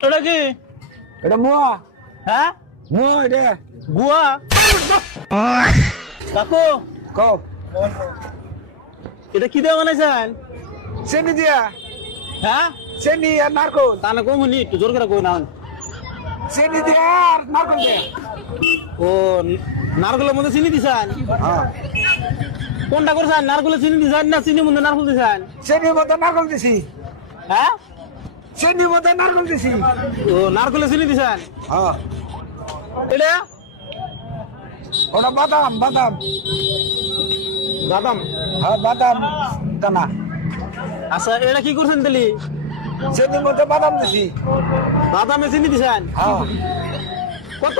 এটা কি? এটা মুয়া। হ্যাঁ, মুয়া এটা। গুয়া। কাকু, কও। এটা কি দিয়ে বানাইছেন? চেনি দিয়া। হ্যাঁ, চেনি আর নারকল। তাহলে কমুনি একটু জোর করে কই না। চেনি দিয়া আর নারকল দিয়া। ও, নারকেলের মধ্যে চিনি দিছেন? হ্যাঁ। কোনটা করছেন? নারকেলে চিনি দিছেন না চিনির মধ্যে নারকেল দিছেন? চেনির মধ্যে নারকল দিছি। হ্যাঁ, চেনির মধ্যে নারকল দিছি। ও নারকেলে চিনি দিছেন। হ্যাঁ। এটা ওটা বাদাম বাদাম। বাদাম। হ্যাঁ বাদাম দানা। আচ্ছা, এটা কি করছেন তাহলে? চেনির মধ্যে বাদাম দিছি। বাদামে চিনি দিছেন? হ্যাঁ। কত?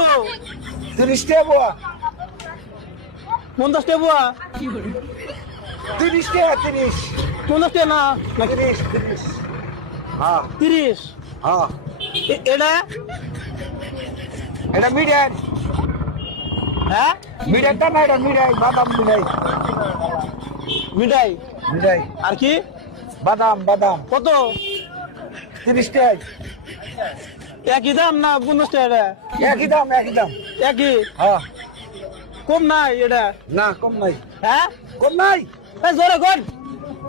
30 টাকা বুয়া। 50 টাকা বুয়া? 30 টাকা 30। 50 টাকা না, 30 30। হ্যাঁ 30। হ্যাঁ। এটা এটা মিডিয়াম। হ্যাঁ, মিডিয়ামটা না, এটা মিডিয়াম বাদাম মিডিয়াম। মিঠাই। মিডিয়াম আর কি? বাদাম বাদাম। কত? 30 টাকা। একই দাম না 50 টাকা? একই দাম একই দাম। একই। হ্যাঁ। কম নাই এটা? না কম নাই। হ্যাঁ, কম নাই। এই জোরে কর।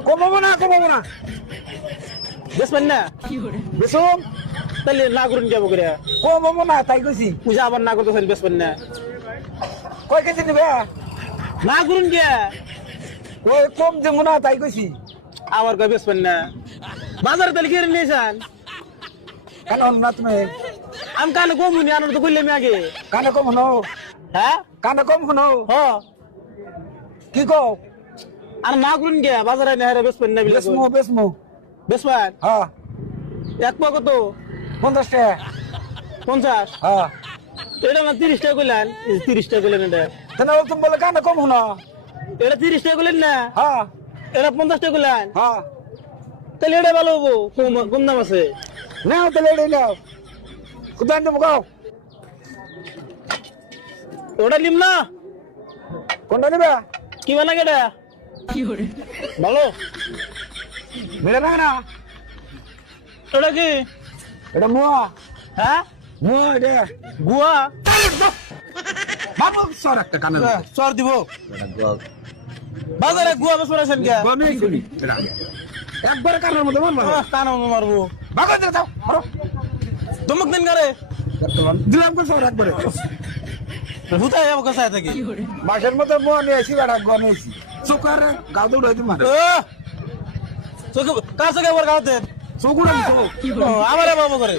কমাবো না কমাবো না। বেসবেন না? বেসম তাহলে না করুন যাবো করে। কমাবো না তাই কইছি। পূজা আবার না করতেছেন, বেসবেন না? কয় কেজি নিবে? না করুন কে? ওই কম দেবো না তাই কইছি। আবার কয় বেসবেন না? বাজারে তাহলে কিনে নিয়েছেন? কেন না তুমি? আমি কানে কম হুনি, আনন্দ তো করলাম আগে। কানে কম শুনো। হ্যাঁ, কানে কম শুনো। হ। কি কও? আর না করুন কে? বাজারে না হারে বেসবেন না? বেসমু বেসমু। বেসবেন? হ্যাঁ। এক পা কত? 50 টাকা। 50? হ্যাঁ। এটা না 30 টাকা করলেন? 30 টাকা করলেন এটা? তাহলে তুমি বলে কানে কম শুনো। এটা 30 টাকা করলেন না? হ্যাঁ এটা 50 টাকা করলেন? হ্যাঁ। তাহলে এটা ভালো হবো, কম দাম আছে। নাও তাহলে এটাই নাও। কোথায় দেবো গাও? ওটা নিম না? কোনটা নিবে? কি বানা এটা? ভালো। মিলে না না। ওটা কি? এটা মুয়া। হ্যাঁ, মুয়া এটা। গুয়া। বাবু সর একটা কানে। চর দিব। বাজারে গুয়া বেশ পড়াছেন কে? গনে শুনি। একবার কানের মধ্যে মারবা। কান মারবো। বাগা দে দাও। মারো। দমক দিন করে দিলাম তো সর একবারে। হুতাই যাবো কাছে থেকে। মাসের মধ্যে মুয়া নিয়ে আসি বেড়া গনে আসি। চোকারে গাও দৌড় হইতে মারে। চোখে কাছে একবার গাওতে চোকুড়া আমারে বাবু করে।